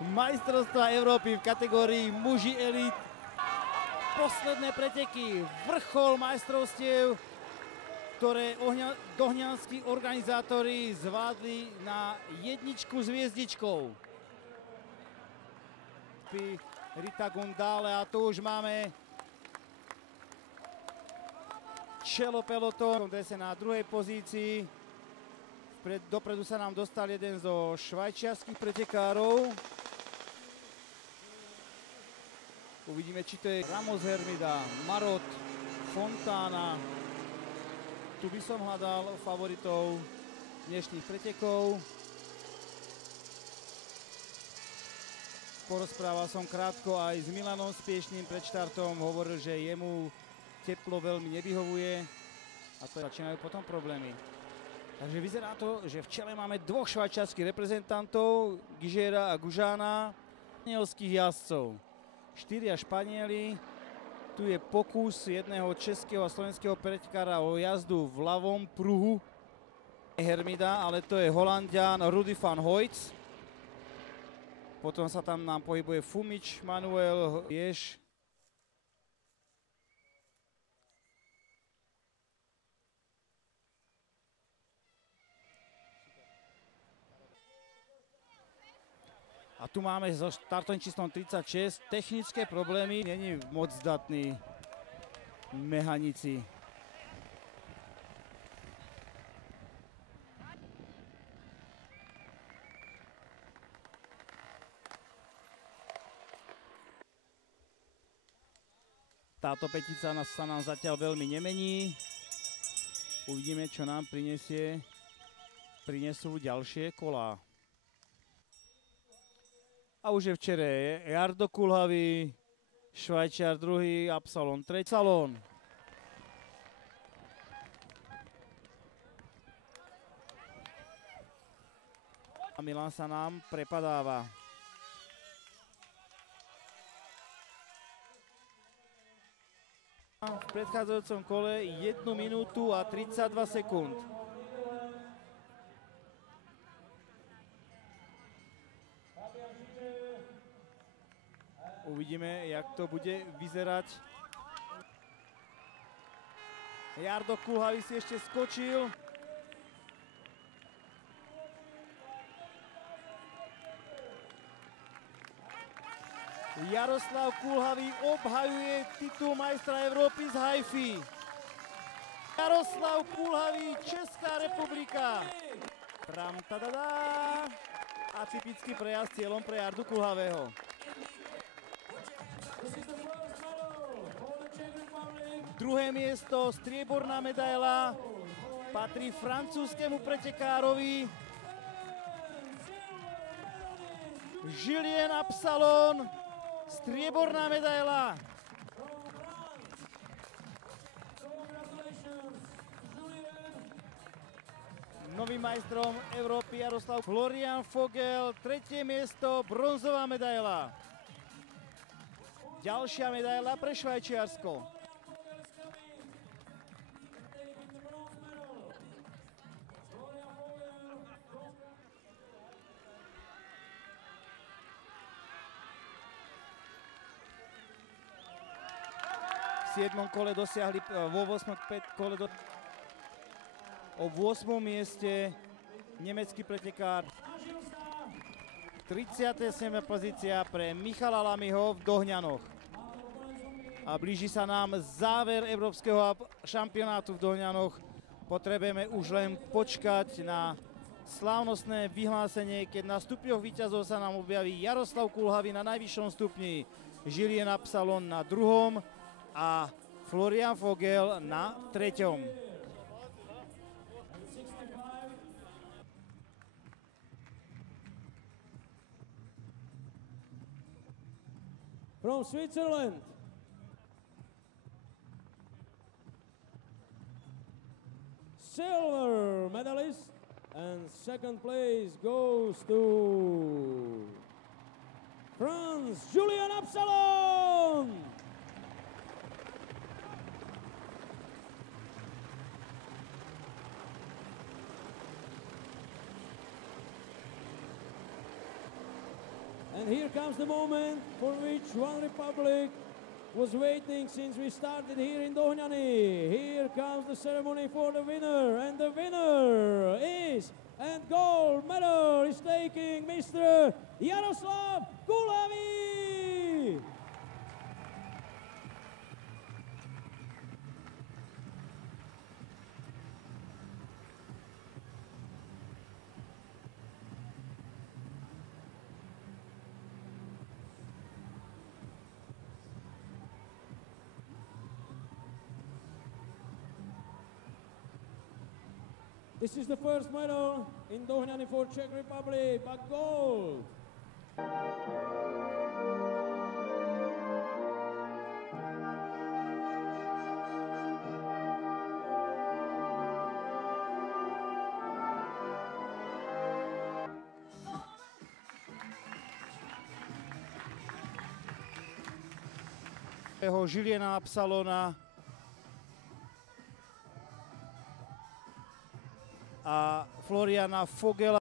majstrovstva Európy v kategórii muži elít. Posledné preteky, vrchol majstrovstiev, ktoré dohňanskí organizátori zvládli na jedničku s hviezdičkou. Rita Gundále a tu už máme čelo peloton, na druhej pozícii. Dopredu sa nám dostal jeden zo švajčiarskych pretekárov. Uvidíme, či to je Ramos Hermida, Marot, Fontana. Tu by som hľadal favoritov dnešných pretekov. Porozprával som krátko aj s Milanom Spiešným pred štartom. Hovoril, že jemu teplo veľmi nevyhovuje a to začínajú potom problémy. Takže vyzerá to, že v čele máme dvoch švajčiarskych reprezentantov, Gijera a Gužána, španielských jazdcov. 4 Španieli. Tu je pokus jedného českého a slovenského pretekára o jazdu v ľavom pruhu. Hermida, ale to je Holanďan Rudy van Hoyts. Potom sa tam nám pohybuje Fumič, Manuel, Jež. A tu máme so štartovým číslom 36 technické problémy. Není moc zdatný mechanici. Táto petica sa nám zatiaľ veľmi nemení. Uvidíme, čo nám prinesú ďalšie kolá. A už je včere Jardo Kulhavý, Švajčiar druhý, Absalon tretí. Absalon. A Milan sa nám prepadáva. V predchádzajúcom kole 1 minútu a 32 sekúnd. Uvidíme, jak to bude vyzerať. Jardo Kulhavý si ešte skočil. Jaroslav Kulhavý obhajuje titul majstra Európy z Haify. Jaroslav Kulhavý, Česká republika. Tram, tadadá. Atypický prejazd cieľom pre Jardu Kulhavého. Druhé miesto, strieborná medaila, patrí francúzskému pretekárovi. Julien Absalon, strieborná medaila. Novým majstrom Európy Jaroslav Florian Vogel, tretie miesto, bronzová medaila. Ďalšia medaila pre Švajčiarsko. V 7. kole dosiahli, vo 8. kole o 8. mieste nemecký pretekár. 37. pozícia pre Michala Lamyho v Dohňanoch. A blíži sa nám záver európskeho šampionátu v Dohňanoch. Potrebujeme už len počkať na slávnostné vyhlásenie, keď na stupňoch víťazov sa nám objaví Jaroslav Kulhavý na najvyššom stupni, Julien Absalon na druhom a Florian Vogel na treťom. From Switzerland, silver medalist, and second place goes to France, Julien Absalon. And here comes the moment for which One Republic was waiting since we started here in Dohnany. Here comes the ceremony for the winner, and the winner is, and gold medal is taking Mr. Jaroslav Kulavý. This is the first medal in Dohnany for Czech Republic, but gold. Žiliena Absalona a Floriana Fogela.